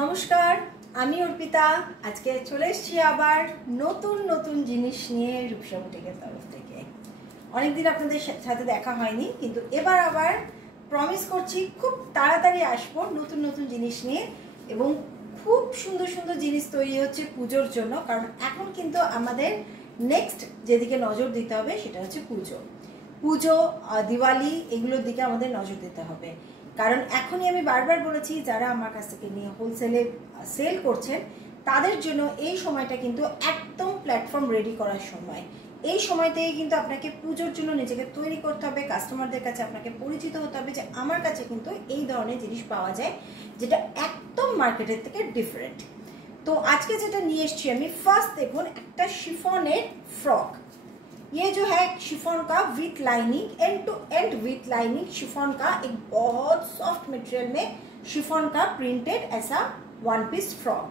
নমস্কার, আমি অর্পিতা। আজকে চলে এসেছি আবার নতুন নতুন জিনিস নিয়ে রূপসা বুটিকের তরফ থেকে। অনেকদিন আপনাদের সাথে দেখা হয়নি, কিন্তু এবার আবার প্রমিস করছি খুব তাড়াতাড়ি আসবো নতুন নতুন জিনিস নিয়ে, এবং খুব সুন্দর সুন্দর জিনিস তৈরি হচ্ছে পুজোর জন্য। কারণ এখন কিন্তু আমাদের নেক্সট যেদিকে নজর দিতে হবে সেটা হচ্ছে পুজো, দিওয়ালি, এগুলোর দিকে আমাদের নজর দিতে হবে। কারণ এখনই আমি বারবার বলেছি, যারা আমার কাছ থেকে নিয়ে হোলসেলে সেল করছেন তাদের জন্য এই সময়টা কিন্তু একদম প্ল্যাটফর্ম রেডি করার সময়। এই সময় থেকে কিন্তু আপনাকে পুজোর জন্য নিজেকে তৈরি করতে হবে, কাস্টমারদের কাছে আপনাকে পরিচিত হতে হবে যে আমার কাছে কিন্তু এই ধরনের জিনিস পাওয়া যায় যেটা একদম মার্কেটের থেকে ডিফারেন্ট। তো আজকে যেটা নিয়ে এসেছি আমি, ফার্স্ট দেখুন একটা शिफॉनेर फ्रॉक। ये जो है शिफॉन का with lining, end to end with lining chiffon का एक बहुत सॉफ्ट मटेरियल में शिफॉन का प्रिंटेड ऐसा वन पीस फ्रॉक,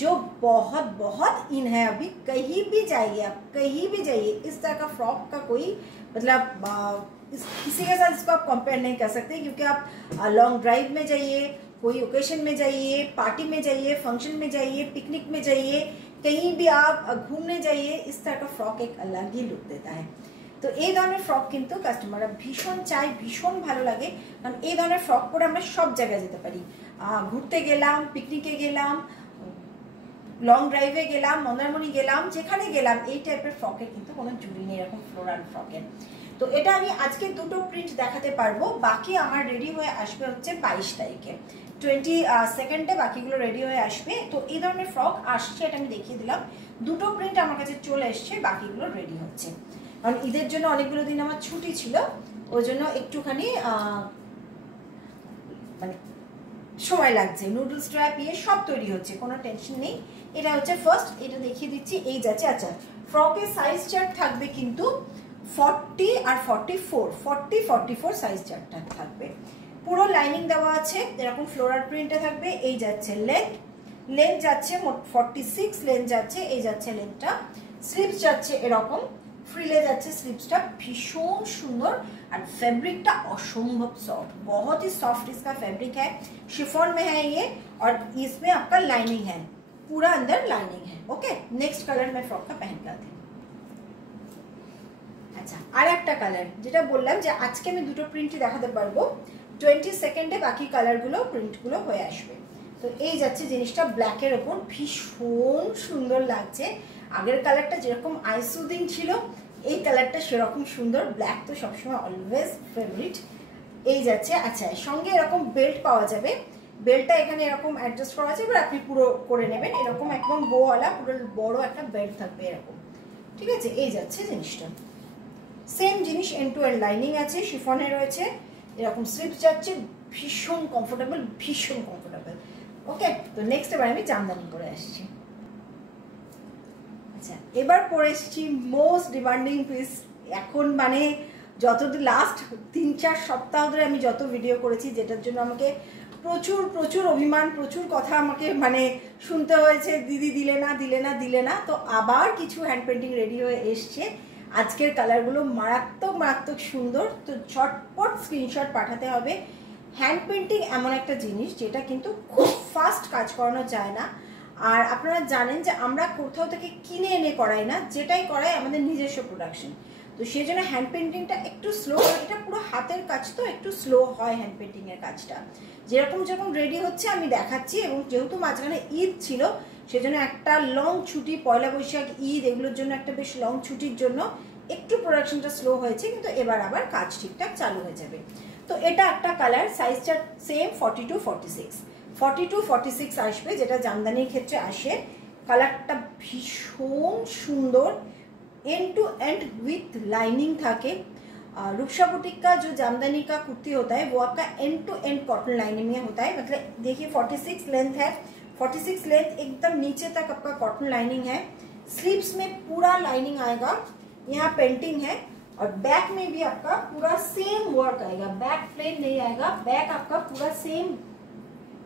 जो बहुत बहुत इन है। अभी कहीं भी जाइए, आप कहीं भी जाइए, इस तरह का फ्रॉक का कोई मतलब किसी के साथ इसको आप कंपेयर नहीं कर सकते। क्योंकि आप लॉन्ग ड्राइव में जाइए, कोई ओकेशन में जाइए, पार्टी में जाइए, फंक्शन में जाइए, पिकनिक में जाइए, कहीं भी आप घूमने जाइए, इस तरह का फ्रॉक एक अलग ही लुक देता है। तो এই ধরনের ফ্রক কিন্তু কাস্টমাররা ভীষণ চাই, ভীষণ ভালো লাগে। কারণ এই ধরনের ফ্রক পরে আমরা সব জায়গায় যেতে পারি। ঘুরতে গেলাম, পিকনিকে গেলাম, লং ড্রাইভে গেলাম, মন্দারমণি গেলাম, যেখানে গেলাম এই টাইপের ফ্রকের কিন্তু কোনো জুড়ি নেই, এরকম ফ্লোরাল ফ্রকের। তো এটা আমি আজকে দুটো প্রিন্ট দেখাতে পারবো, বাকি আমার রেডি হয়ে আসবে হচ্ছে 22 তারিখে, 22 বাকিগুলো রেডি হয়ে আসবে। তো এই ধরনের ফ্রক আসছে, এটা আমি দেখিয়ে দিলাম। দুটো প্রিন্ট আমার কাছে চলে এসছে, বাকিগুলো রেডি হচ্ছে। কারণ ঈদের জন্য অনেকগুলো দিন আমার ছুটি ছিল, ওই জন্য একটুখানি মানে সময় লাগছে। নুডলস স্ট্র্যাপ ইয়ে সব তৈরি হচ্ছে, কোনো টেনশন নেই। এটা হচ্ছে ফার্স্ট, এটা দেখিয়ে দিচ্ছি। এই যাচ্ছে, আচ্ছা ফ্রকের সাইজ চার্ট থাকবে কিন্তু 40 আর 44 সাইজ চার্টটা থাকবে। পুরো লাইনিং দেওয়া আছে, এরকম ফ্লোরাল প্রিন্টে থাকবে। এই যাচ্ছে লেন্থ যাচ্ছে মোট 46 লেন্থ যাচ্ছে, এই যাচ্ছে লেন্থটা। স্লিপস যাচ্ছে এরকম, ফ্রিলে যাচ্ছে স্লিপসটা, भीषण सुंदर। और फैब्रिकটা असंभव सॉफ्ट, बहुत ही सॉफ्ट इसका फैब्रिक है। शिफॉन में है ये, और इसमें आपका लाइनिंग है, पूरा अंदर लाइनिंग है। ओके, नेक्स्ट कलर मैं फ्रॉक का पहन के आती हूँ। আচ্ছা, আর একটা কালার যেটা বললাম যে আজকে আমি দুটো প্রিন্টই দেখাতে পারবো, 22 বাকি কালারগুলো প্রিন্টগুলো হয়ে আসবে। তো এই যাচ্ছে জিনিসটা ব্ল্যাকের ওপর, ভীষণ সুন্দর লাগছে। আগের কালারটা যেরকম আইসুদিং ছিল, এই কালারটা সেরকম সুন্দর। ব্ল্যাক তো সবসময় অলওয়েজ ফেভারিট। এই যাচ্ছে, আচ্ছা সঙ্গে এরকম বেল্ট পাওয়া যাবে। বেল্টটা এখানে এরকম অ্যাডজাস্ট করা আছে, এবার আপনি পুরো করে নেবেন। এরকম একদম বোওয়ালা পুরো বড় একটা বেল্ট থাকবে এরকম, ঠিক আছে। এই যাচ্ছে জিনিসটা, সেম জিনিস, এন্ড টু এন্ড লাইনিং আছে, শিফনে রয়েছে, এরকম স্লিপস যাচ্ছে, ভীষণ কমফোর্টেবল। ওকে, তো নেক্সট এবার আমি জামদানি করে আসছি। আচ্ছা, এবার পরে এসেছি মোস্ট ডিমান্ডিং পিস। এখন মানে যতদিন লাস্ট 3-4 সপ্তাহ ধরে আমি যত ভিডিও করেছি, যেটার জন্য আমাকে প্রচুর অভিমান, প্রচুর কথা আমাকে মানে শুনতে হয়েছে, দিদি দিলে না। তো আবার কিছু হ্যান্ড পেন্টিং রেডি হয়ে এসছে। আজকের কালারগুলো মারাত্মক সুন্দর। তো ঝটপট স্ক্রিনশট পাঠাতে হবে। হ্যান্ড পেন্টিং এমন একটা জিনিস যেটা কিন্তু খুব ফাস্ট কাজ করানো যায় না। আর আপনারা জানেন যে আমরা কোথাও থেকে কিনে এনে করাই না, যেটাই করাই আমাদের নিজস্ব প্রোডাকশন। তো সেই জন্য হ্যান্ড পেন্টিংটা একটু স্লো, এটা পুরো হাতের কাজ, তো একটু স্লো হয় হ্যান্ড পেন্টিংয়ের কাজটা। যেরকম রেডি হচ্ছে আমি দেখাচ্ছি। এবং যেহেতু মাঝখানে ঈদ ছিল, সেজন্য একটা লং ছুটি, পয়লা বৈশাখ, ঈদ, এগুলোর জন্য একটা বেশ লং ছুটির জন্য একটু প্রোডাকশনটা স্লো হয়েছে, কিন্তু এবার আবার কাজ ঠিকঠাক চালু হয়ে যাবে। তো এটা একটা কালার, সাইজটা সেম 42-46 আসবে, যেটা জামদানির ক্ষেত্রে আসে। কালারটা ভীষণ সুন্দर, end to end with lining থাকে। रूपसा बुटीक का जो जामदानी का कुर्ती होता है वो आपका end to end cotton lining में होता है। मतलब देखिए 46 लेंथ है, 46 लेंथ एकदम नीचे तक आपका कॉटन लाइनिंग है। स्लीव्स में पूरा लाइनिंग आएगा, यहाँ पेंटिंग है, और बैक में भी आपका पूरा सेम वर्क आएगा। बैक प्लेन नहीं आएगा, बैक आपका पूरा सेम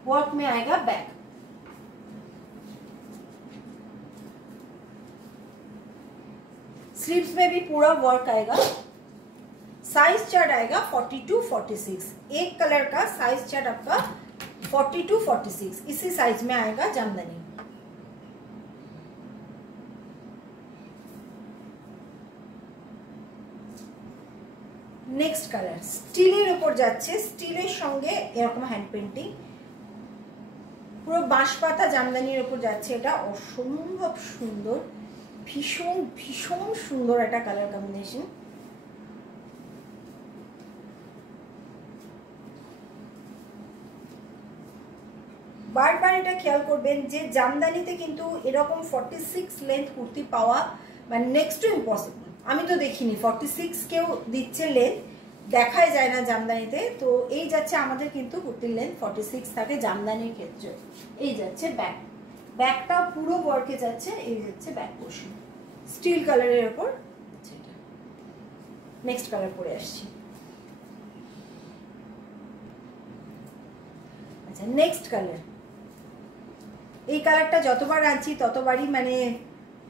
वर्क में आएगा बैक। स्लीव्स में भी पूरा वर्क आएगा। साइज चार्ट आएगा 42-46। एक कलर का साइज चार्ट आपका 42-46 इसी साइज में आएगा जामदानी। नेक्स्ट कलर स्टीलेर ऊपर जाच्छे, स्टीलेर संगे एरकम हैंड पेंटिंग পুরো বাঁশপাতা জামদানির উপর যাচ্ছে। এটা অসম্ভব সুন্দর, ভীষণ ভীষণ সুন্দর একটা কালার কম্বিনেশন। বারবার এটা খেয়াল করবেন যে জামদানিতে কিন্তু এরকম 46 লেন্থ কুর্তি পাওয়া মানে নেক্সট টু ইম্পসিবল। আমি তো দেখিনি 46 কেউ দিচ্ছে লেন্থ, দেখাই যায় না জামদানিতে। তো এই যাচ্ছে আমাদের কিন্তু কুর্তির লেন্থ 46 থাকে জামদানির ক্ষেত্রে। এই যাচ্ছে ব্যাক, ব্যাকটা পুরো ওয়ার্কে যাচ্ছে। এই যাচ্ছে ব্যাক পোর্শন স্টিল কালারের উপর। নেক্সট কালার পরে আসছি। আচ্ছা নেক্সট কালার, এই কালারটা যতবার আনছি ততবারই মানে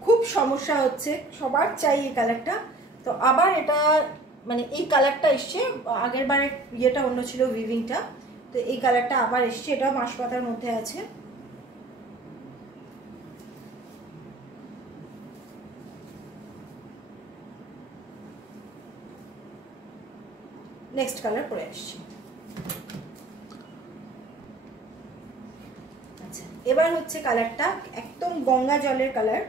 খুব সমস্যা হচ্ছে, সবার চাই এই কালারটা। তো আবার এটা মানে এই কালারটা এসছে, আগের বারের ইয়েটা অন্য ছিল উইভিংটা, তো এই কালারটা আবার এসছে। এটা বাঁশপাতার মধ্যে আছে। নেক্সট কালার পরে আসছি। আচ্ছা এবার হচ্ছে কালারটা একদম গঙ্গা জলের কালার,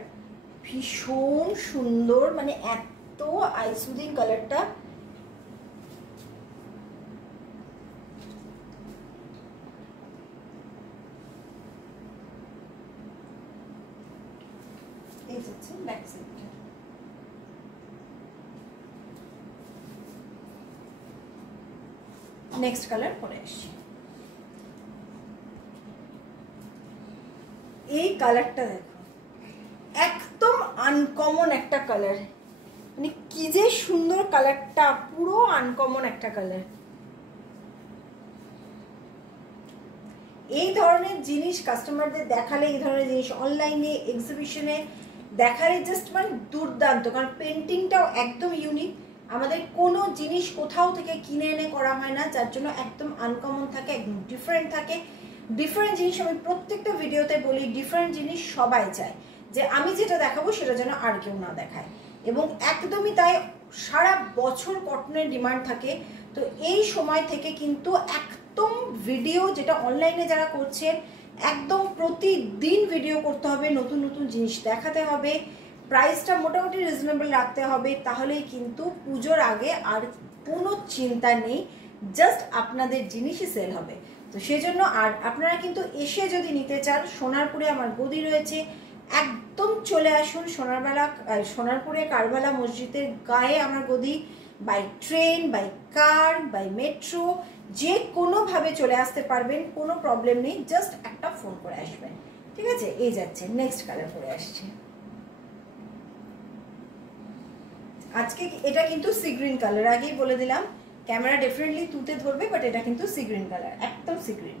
ভীষণ সুন্দর, মানে এত আইসুদিং কালারটা। এই হচ্ছে ব্যাক সাইডটা। নেক্সট কালার পরে আসছি। এই কালারটা দেখো, একদম আনকমন একটা কালার, মানে কি যে সুন্দর কালারটা, পুরো আনকমন একটা কালার। এই ধরনের জিনিস কাস্টমারদের দেখালে, এই ধরনের জিনিস অনলাইনে এক্সিবিশনে দেখালে জাস্ট মানে দুর্দান্ত, কারণ পেন্টিংটাও একদম ইউনিক। আমাদের কোনো জিনিস কোথাও থেকে কিনে এনে করা হয় না, যার জন্য একদম আনকমন থাকে, একদম ডিফারেন্ট থাকে। ডিফারেন্ট জিনিস আমি প্রত্যেকটা ভিডিওতে বলি, ডিফারেন্ট জিনিস সবাই চায় যে আমি যেটা দেখাবো সেটা যেন আর কেউ না দেখায়, এবং একদমই তাই। সারা বছর কটনের ডিমান্ড থাকে। তো এই সময় থেকে কিন্তু একদম ভিডিও, যেটা অনলাইনে যারা করছেন, একদম প্রতিদিন ভিডিও করতে হবে, নতুন নতুন জিনিস দেখাতে হবে, প্রাইসটা মোটামুটি রিজনেবল রাখতে হবে, তাহলেই কিন্তু পুজোর আগে আর কোনো চিন্তা নেই, জাস্ট আপনাদের জিনিসই সেল হবে। তো সেজন্য আর আপনারা কিন্তু এসে যদি নিতে চান, সোনারপুরে আমার গদি রয়েছে, একদম চলে আসুন। সোনারপুরে কারবালা মসজিদের গায়ে আমার গদি। By train, by car, by metro, যে কোনোভাবে চলে আসতে পারবেন, কোনো প্রবলেম নেই, জাস্ট একটা ফোন করে আসবেন, ঠিক আছে। এই যাচ্ছে নেক্সট কালার পরে আসছে। আজকে এটা কিন্তু সি গ্রিন কালার, আগেই বলে দিলাম, ক্যামেরা ডেফিনেটলি তুতে ধরবে, বাট এটা কিন্তু সি গ্রিন কালার, একদম সি গ্রিন।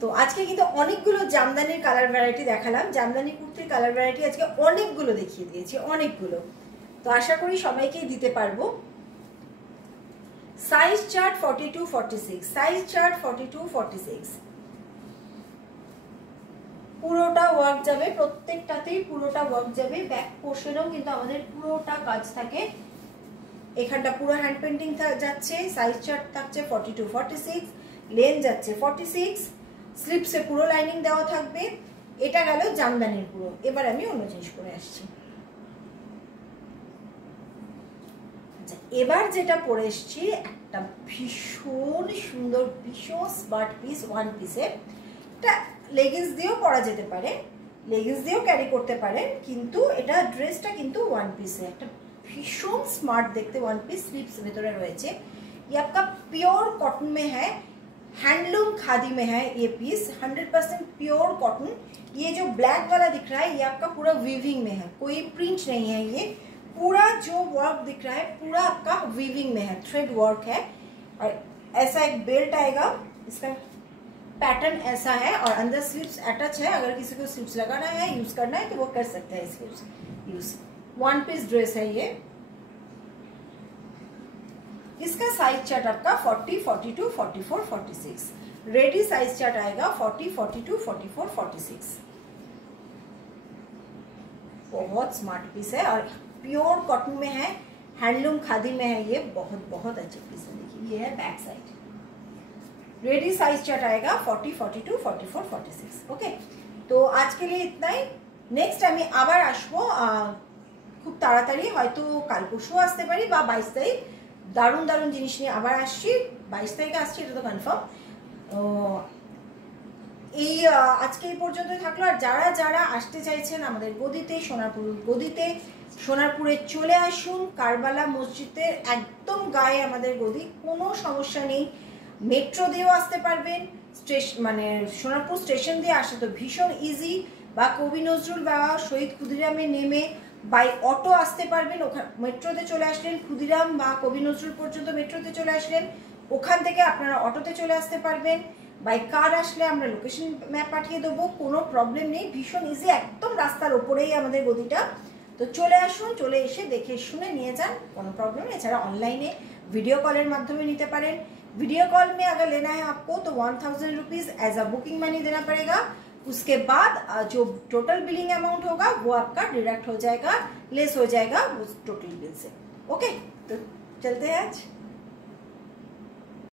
তো আজকে কিন্তু অনেকগুলো জামদানির কালার ভ্যারাইটি দেখালাম, জামদানি কুর্তির কালার ভ্যারাইটি আজকে অনেকগুলো দেখিয়ে দিয়েছি, অনেকগুলো। তো আশা করি সবাইকেই দিতে পারবো। সাইজ চার্ট 42-46, সাইজ চার্ট 42-46, পুরোটা ওয়ার্ক যাবে, প্রত্যেকটাতেই পুরোটা ওয়ার্ক যাবে। ব্যাক পোর্শনেও কিন্তু আমাদের পুরোটা কাজ থাকে। এখানটা পুরো হ্যান্ড পেন্টিং যাচ্ছে। সাইজ চার্ট থাকছে 42-46, লেন যাচ্ছে 46, স্লিপসে পুরো লাইনিং দেওয়া থাকবে। এটা গেল জামদানির পুরো। এবার আমি অন্য জিনিস করে আসছি। আচ্ছা এবার যেটা পরে এসছি, একটা ভীষণ সুন্দর, ভীষণ স্মার্ট পিস, ওয়ান পিসের। এটা লেগিংস দিয়েও পরা যেতে পারে, লেগিংস দিয়েও ক্যারি করতে পারেন, কিন্তু এটা ড্রেসটা কিন্তু ওয়ান পিসে, একটা भीषण स्मार्ट देखते वन पीस। स्लीव्स ভিতরে রয়েছে। ये आपका प्योर कॉटन में है, हैंडलूम खादी में है ये पीस, 100% प्योर कॉटन। ये जो ब्लैक वाला दिख रहा है ये आपका पूरा वीविंग में है, कोई प्रिंट नहीं है। ये पूरा जो वर्क दिख रहा है पूरा आपका वीविंग में है, थ्रेड वर्क है। और ऐसा एक बेल्ट आएगा, इसका पैटर्न ऐसा है, और अंदर स्लीव्स अटैच है। अगर किसी को स्लीव्स लगाना है, यूज करना है, तो वो कर सकते हैं sleeves use. One piece dress है ये। इसका साइज चार्ट आपका 40, 42, 44, 46। रेडी साइज चार्ट आएगा 40, 42, 44, 46। बहुत स्मार्ट पीस है और प्योर कॉटन में है, हैंडलूम खादी में है, ये बहुत बहुत अच्छी पीस है। देखिए ये है back side. Ready size chart आएगा 40, 42, 44, 46। ओके, तो आज के लिए इतना ही। नेक्स्ट আমি আবার আসবো খুব তাড়াতাড়ি, হয়তো কাল পরশু আসতে পারি বা 22 তারিখ দারুণ দারুণ জিনিস নিয়ে আবার আসছি। 22 তারিখে আসছি এটা তো কনফার্ম। এই আজকে এই পর্যন্তই থাকলো। আর যারা যারা আসতে চাইছেন আমাদের গদিতে, সোনারপুর গদিতে, সোনারপুরে চলে আসুন। কারবালা মসজিদের একদম গায়ে আমাদের গদি, কোনো সমস্যা নেই। মেট্রো দিয়েও আসতে পারবেন, মানে সোনারপুর স্টেশন দিয়ে আসে তো ভীষণ ইজি, বা কবি নজরুল বা শহীদ ক্ষুদিরামে নেমে বাই অটো আসতে পারবেন। ওখানে মেট্রোতে চলে আসলেন, ক্ষুদিরাম বা কবি নজরুল পর্যন্ত মেট্রোতে চলে আসলেন, ওখান থেকে আপনারা অটোতে চলে আসতে পারবেন। বাই কার আসলে আমরা লোকেশন ম্যাপ পাঠিয়ে দেবো, কোনো প্রবলেম নেই, ভীষণ ইজি, একদম রাস্তার ওপরেই আমাদের গদিটা। তো চলে আসুন, চলে এসে দেখে শুনে নিয়ে যান, কোনো প্রবলেম নেই। এছাড়া অনলাইনে ভিডিও कॉलेर माध्यमे निते पारें। वीडियो कॉल में अगर लेना है आपको तो 1000 rupees as a booking money देना पड़ेगा। उसके बाद जो टोटल बिलिंग अमाउंट होगा वो आपका डिडक्ट हो जाएगा, लेस हो जाएगा उस टोटल बिल से। ओके, तो चलते हैं आज।